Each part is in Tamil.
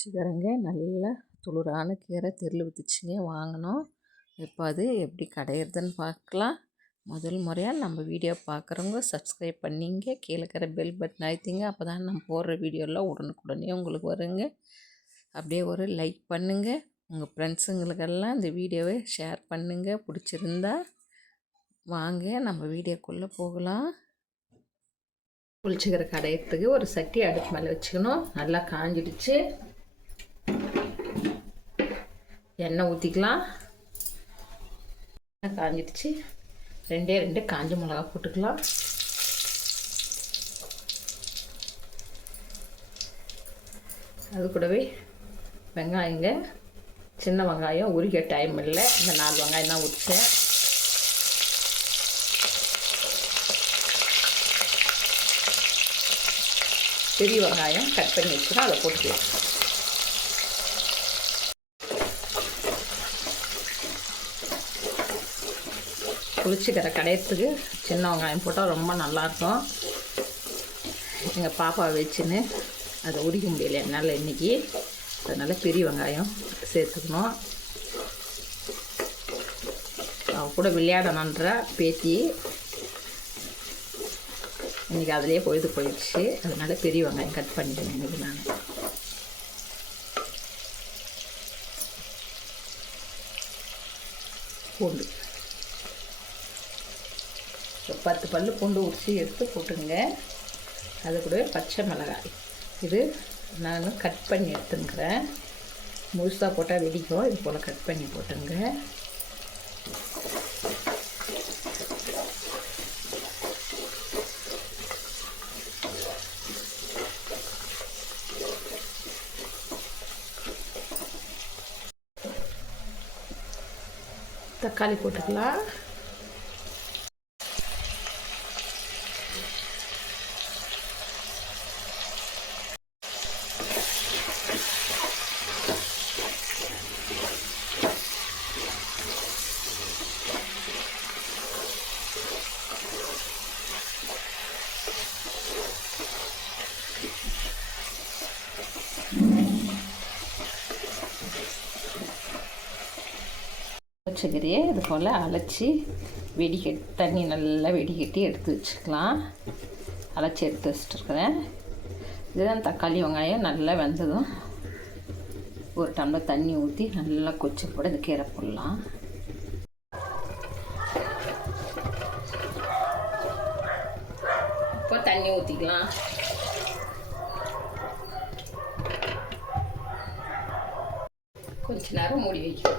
சிகரங்க நல்ல துளிரான கீரை தெருள் வித்துச்சுங்க. வாங்கினோம். இப்போ அது எப்படி கடையிறதுன்னு பார்க்கலாம். முதல் முறையாக நம்ம வீடியோ பார்க்குறவங்க சப்ஸ்கிரைப் பண்ணிங்க. கீழே இருக்கிற பெல் பட்டன் அழுத்திங்க. அப்போ தான் நம்ம போடுற வீடியோலாம் உடனுக்குடனே உங்களுக்கு வருங்க. அப்படியே ஒரு லைக் பண்ணுங்கள் உங்கள் ஃப்ரெண்ட்ஸுங்களுக்கெல்லாம் இந்த வீடியோவை ஷேர் பண்ணுங்கள் பிடிச்சிருந்தா வாங்க. நம்ம வீடியோக்குள்ளே போகலாம். புளிச்சிக்கிற கடையத்துக்கு ஒரு சட்டி அடுப்பு மேலே வச்சுக்கணும். நல்லா காஞ்சிடுச்சு. எண்ணெய் ஊற்றிக்கலாம் எண்ணெய் காஞ்சிடுச்சு. ரெண்டே ரெண்டு காஞ்ச மிளகா போட்டுக்கலாம். அது கூடவே வெங்காயங்க. சின்ன வெங்காயம் உரிக்க டைம் இல்லை. இந்த நாலு வெங்காயம் தான் உரித்தேன் பெரிய வெங்காயம் கட் பண்ணி வச்சுருக்கோம் அதை போட்டுக்கலாம். புளிச்சிக்கிற கடையத்துக்கு சின்ன வெங்காயம் போட்டால் ரொம்ப நல்லாயிருக்கும். எங்கள் பாப்பா வச்சுன்னு அதை உரிக்க முடியல என்னால் இன்றைக்கி அதனால் பெரிய வெங்காயம் சேர்த்துக்கணும். அவ கூட விளையாடணுன்ற பேத்தி இன்றைக்கி அதிலே பொழுது போயிடுச்சு. அதனால் பெரிய வெங்காயம் கட் பண்ணிட்டேன் இன்றைக்கி நான். பூண்டு. பத்து பல் பூண்டு உரித்து எடுத்து போட்டுங்க அது கூடவே பச்சை மிளகாய். இது நான் கட் பண்ணி எடுத்துக்கிறேன் முழுசாக போட்டால் வெடிக்கும். இது போல் கட் பண்ணி போட்டுங்க தக்காளி போட்டுக்கலாம். பச்சைக்கறியை இது போல் அலசி வெடிக்கட்டி தண்ணி நல்லா வெடிக்கட்டி எடுத்து வச்சுக்கலாம். அலசி எடுத்து வச்சுட்டுருக்குறேன். இதுதான் தக்காளி வெங்காயம் நல்லா வெந்ததும். ஒரு டம்ளர் தண்ணி ஊற்றி நல்லா கொச்சி போட இந்த கீரை போடலாம். இப்போ தண்ணி ஊற்றிக்கலாம் கொஞ்ச நேரம் மூடி வைக்கும்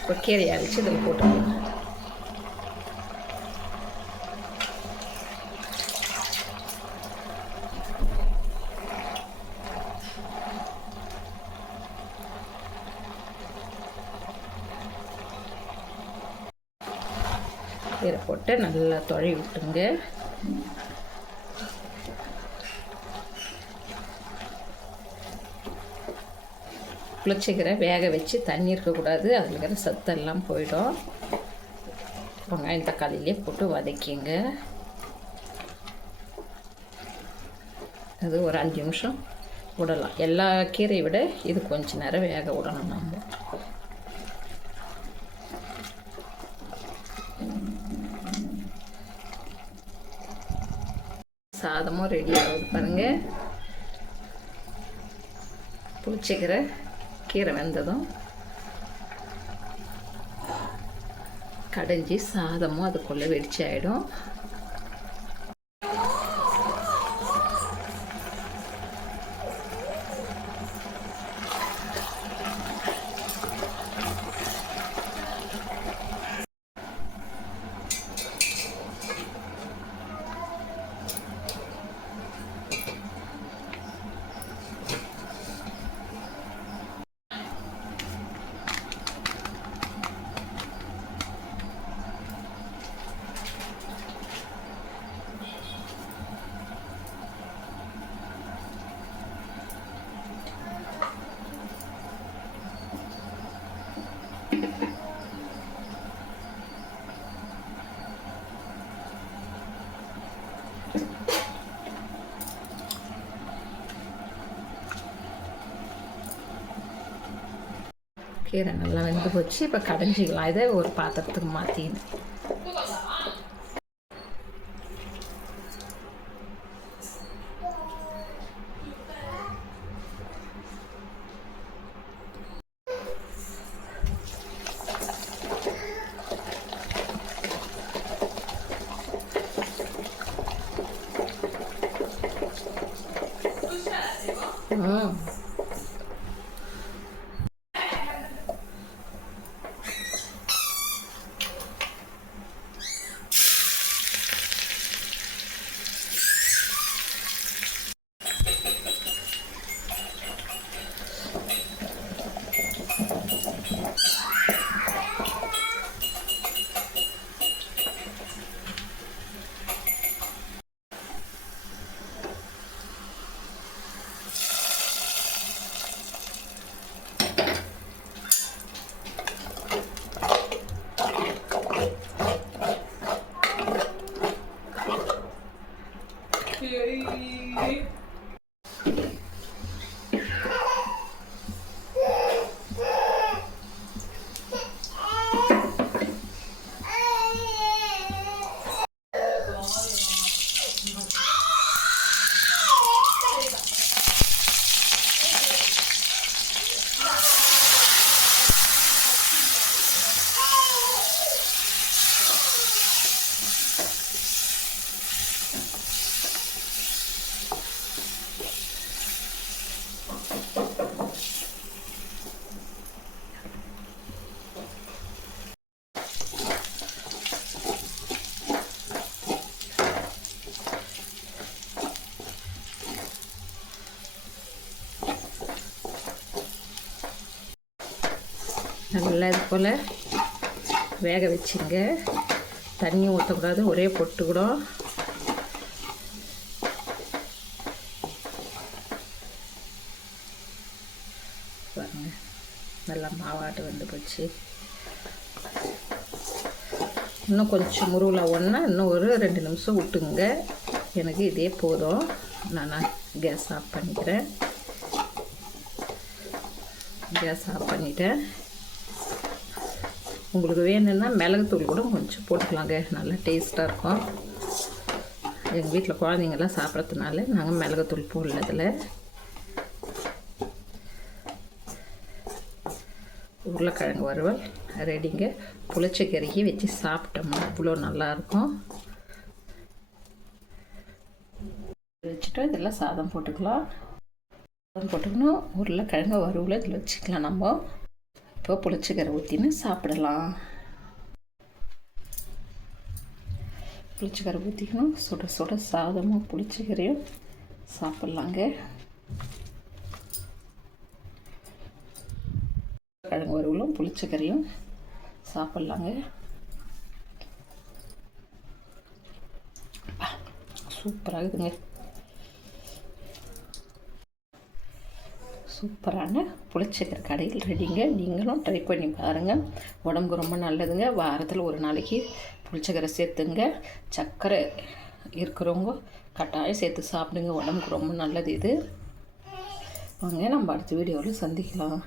இப்போ கீரையை அரைச்சி இதில் போட்டுக்கலாம். கீரை போட்டு நல்லா தொழி விட்டுங்க. புளிச்சிக்கிற வேக வச்சு தண்ணி இருக்கக்கூடாது அதில் இருக்கிற சத்தெல்லாம் போயிடும். வெங்காயம் தக்காளியிலே போட்டு வதக்கிங்க. அது ஒரு அஞ்சு நிமிஷம் விடலாம். எல்லா கீரையை விட இது கொஞ்சம் நேரம் வேக விடணும் நம்ம. சாதமும் ரெடி ஆகுது பாருங்கள் புளிச்சிக்கிற கீரை வெந்ததும். கடைஞ்சி சாதமும் அதுக்குள்ளே வெடிச்சு ஆகிடும் கீரை நல்லா வெந்து போச்சு. இப்போ கடைஞ்சிக்கலாம் இதை ஒரு பாத்திரத்துக்கு மாற்றிக்கணும் ம். நல்லா இது போல் வேக வச்சுங்க. தண்ணி ஊற்றக்கூடாது ஒரே பொட்டு பாருங்க நல்லா மாவாட்டு வந்து போச்சு. இன்னும் கொஞ்சம் முருவில் ஒன்றா இன்னும் ஒரு ரெண்டு நிமிஷம் விட்டுங்க. எனக்கு இதே போதும். நான் கேஸ் ஆஃப் பண்ணிக்கிறேன். கேஸ் ஆஃப் பண்ணிட்டேன். உங்களுக்கு வேணும்னா மிளகுத்தூள் கூட கொஞ்சம் போட்டுக்கலாங்க. நல்லா டேஸ்ட்டாக இருக்கும். எங்கள் வீட்டில் குழந்தைங்கள்லாம் சாப்பிட்றதுனால நாங்கள் மிளகுத்தூள் போடல இதில் உருளைக்கிழங்கு வறுவல் ரெடிங்க. புளிச்சக்கறிக்கு வச்சு சாப்பிட்டோம்னா அவ்வளோ நல்லாயிருக்கும் வச்சுட்டு இதெல்லாம் சாதம் போட்டுக்கலாம். சாதம் போட்டுக்கணும். உருளைக்கிழங்கு வறுவல் இதில் வச்சுக்கலாம் நம்ம. இப்போ புளிச்சக்கரை ஊற்றின்னு சாப்பிடலாம். புளிச்சக்கரை ஊற்றிக்கணும் சுட சுட சாதமும் புளிச்சக்கரையும் சாப்பிட்லாங்க. கிழங்கு வறுவலும் புளிச்சக்கரையும் சாப்பிட்லாங்க. சூப்பராக இருக்குதுங்க. சூப்பரான புளிச்சக்கரை கடையில் ரெடிங்க நீங்களும் ட்ரை பண்ணி பாருங்கள் உடம்புக்கு ரொம்ப நல்லதுங்க. வாரத்தில் ஒரு நாளைக்கு புளிச்சக்கரை சேர்த்துங்க. சர்க்கரை இருக்கிறவங்க கட்டாயம் சேர்த்து சாப்பிடுங்க. உடம்புக்கு ரொம்ப நல்லது இது. வாங்க நம்ம அடுத்த வீடியோவில் சந்திக்கலாம்.